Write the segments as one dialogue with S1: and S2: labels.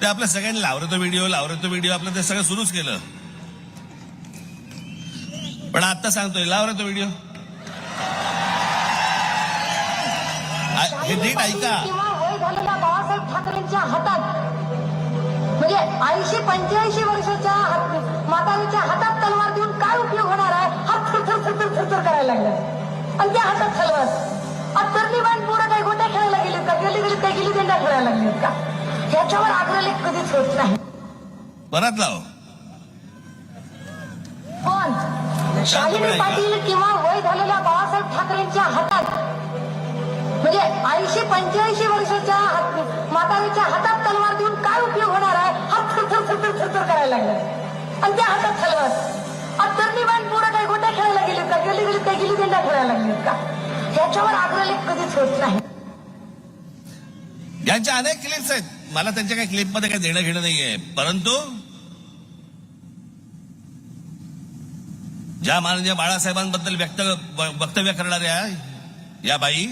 S1: ते आपल्या सगळ्यांनी लावलं तो व्हिडिओ लावलं तो व्हिडिओ आपलं ते सगळं सुरूच केलं. पण आता सांगतोय लावलं तो व्हिडिओ हे नीट ऐका.
S2: बाळासाहेब ठाकरेंच्या हातात म्हणजे ऐंशी पंच्याऐंशी वर्षाच्या म्हातारीच्या हातात तलवार देऊन काय उपयोग होणार आहे? हात थरथर थरथर थरथर करायला लागला. आणि त्या हातात तलवार. आता पोरं काही गोट्या खेळायला गेलीत का? गेली गेली काही गेली देंड्या खेळायला लागलीत का? ह्याच्यावर आग्रलेख कधीच होत नाही. परत लाव पण शांतपणे शाहिनी ऐका. पाटील किंवा वय झालेल्या बाळासाहेब ठाकरेंच्या हातात म्हणजे ऐंशी पंच्याऐंशी वर्षाच्या म्हातारीच्या हातात तलवार देऊन काय उपयोग होणार आहे? हात थरथर थरथर थरथर करायला लागला. आणि त्या हातात तलवार. आता तरणीबाण पोरं काही गोट्या खेळायला गेलीत का? गेली गेली काही गेली देंड्या खेळायला लागलीत का? ह्याच्यावर आग्रलेख कधीच होत नाही.
S1: यांच्या अनेक क्लिप्स आहेत. मला त्यांच्या काही क्लिपमध्ये काही देणं घेणं नाहीये. परंतु ज्या माननीय बाळासाहेबांबद्दल व्यक्त वक्तव्य करणाऱ्या या बाई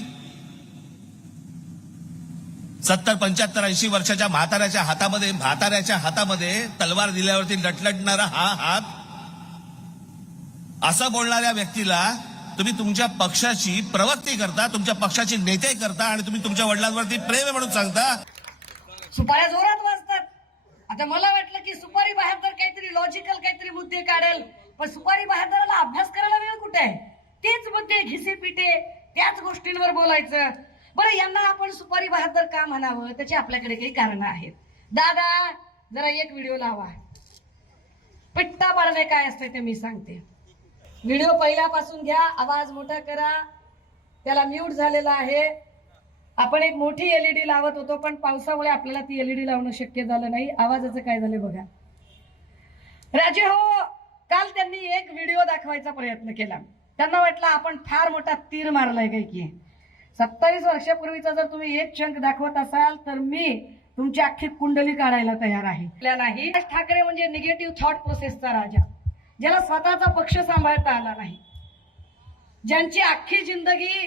S1: सत्तर पंच्याहत्तर ऐंशी वर्षाच्या म्हाताऱ्याच्या हातामध्ये म्हाताऱ्याच्या हातामध्ये तलवार दिल्यावरती लटलटणारा हा हात असं बोलणाऱ्या व्यक्तीला तुम्ही तुमच्या पक्षाची प्रवक्ती करता तुमच्या पक्षाची नेते करता आणि तुम्ही तुमच्या वडिलांवरती प्रेम म्हणून सांगता.
S2: सुपाऱ्या जोरात वाजतात. आता मला वाटलं की सुपारी बहादर काहीतरी लॉजिकल काहीतरी मुद्दे काढेल. पण सुपारी बहादराला अभ्यास करायला वेळ कुठे आहे? तेच मुद्दे घिसे पिटे त्याच गोष्टींवर बोलायचं. बरं यांना आपण सुपारी बहादर का म्हणावं? त्याची आपल्याकडे काही कारण आहेत. दादा जरा एक व्हिडिओ लावा. पिट्टा पाडणे काय असतंय ते मी सांगते. व्हिडिओ पहिल्यापासून घ्या आवाज मोठा करा. त्याला म्यूट झालेला आहे. आपण एक मोठी एलईडी लावत होतो पण पावसामुळे आपल्याला ती एलईडी लावणं शक्य झालं नाही. आवाजाचं काय झालं बघा. राजे हो काल त्यांनी एक व्हिडिओ दाखवायचा प्रयत्न केला. त्यांना वाटलं आपण फार मोठा तीर मारलाय काय की. सत्तावीस वर्षापूर्वीचा जर तुम्ही एक शंक दाखवत असाल तर मी तुमची अख्खी कुंडली काढायला तयार आहे. आपल्या नाही. राज ठाकरे म्हणजे निगेटिव्ह थॉट प्रोसेसचा राजा ज्याला स्वतःचा पक्ष सांभाळता आला नाही. ज्यांची अख्खी जिंदगी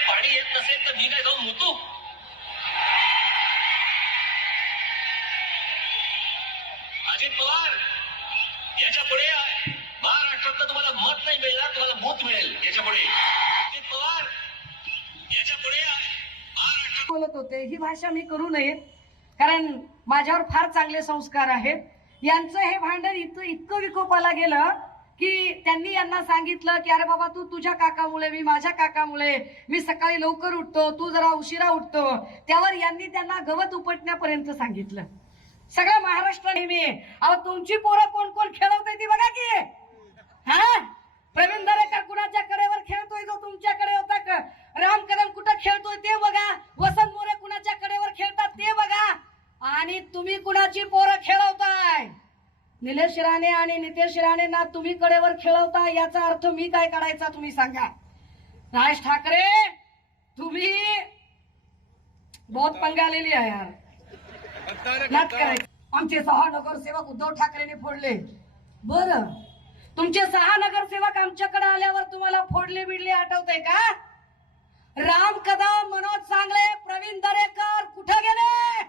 S1: पाणी येत नसेल तर मी काय जाऊन मुतू? अजित पवार याच्यापुढे महाराष्ट्रातलं तुम्हाला मत नाही मिळणार तुम्हाला मूत मिळेल याच्यापुढे. अजित पवार याच्यापुढे महाराष्ट्रात
S2: बोलत होते ही भाषा मी करू नये कारण माझ्यावर फार चांगले संस्कार आहेत. यांचं हे भांडण इतकं इतकं विकोपाला गेलं की त्यांनी यांना सांगितलं की अरे बाबा तू तुझ्या काकामुळे मी माझ्या काकामुळे मी सकाळी लवकर उठतो तू जरा उशिरा उठतो. त्यावर यांनी त्यांना गवत उपटण्यापर्यंत सांगितलं. सगळं महाराष्ट्र नेहमी अहो तुमची पोरं कोण कोण खेळवते ती बघा की. हा? प्रवीण दरेकर कुणाच्या कडेवर खेळतोय जो तुमच्याकडे होता का? राम कदम कुठं खेळतोय ते बघा. वसंत मोरे कुणाच्या कडेवर खेळतात ते बघा. आणि तुम्ही कुणाची पोरं खेळवता? निलेश राणे आणि नितेश राणेंना तुम्ही कडेवर खेळवता याचा अर्थ मी काय करायचा तुम्ही सांगा. राज ठाकरे तुम्ही बहुत पंगा आलेली आहे यार. आमचे सहा नगरसेवक उद्धव ठाकरेने फोडले. बर. तुमचे सहा नगरसेवक आमच्याकडे आल्यावर तुम्हाला फोडले बिडले आठवतंय का? राम कदम मनोज सांगले प्रवीण दरेकर कुठे गेले?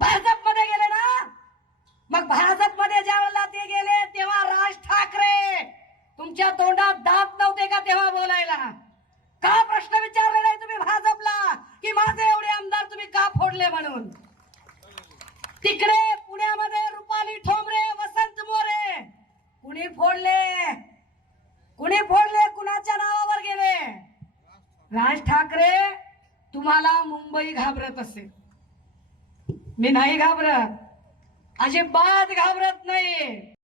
S2: भाजपमध्ये गेले ना? मग भाजपमध्ये ज्या वेळेला ते गेले तेव्हा राज ठाकरे तुमच्या तोंडात दात नव्हते का तेव्हा बोलायला? का प्रश्न विचारले नाही तुम्ही भाजपला? की माझे एवढे आमदार तुम्ही का फोडले म्हणून? तिकडे पुण्यामध्ये रुपाली ठोंबरे वसंत मोरे. कुणी फोडले? कुणी फोडले? कुणाच्या नावावर गेले? राज ठाकरे तुम्हाला मुंबई घाबरत असेल. मी नाही घाबरत. अजिबात घाबरत नाही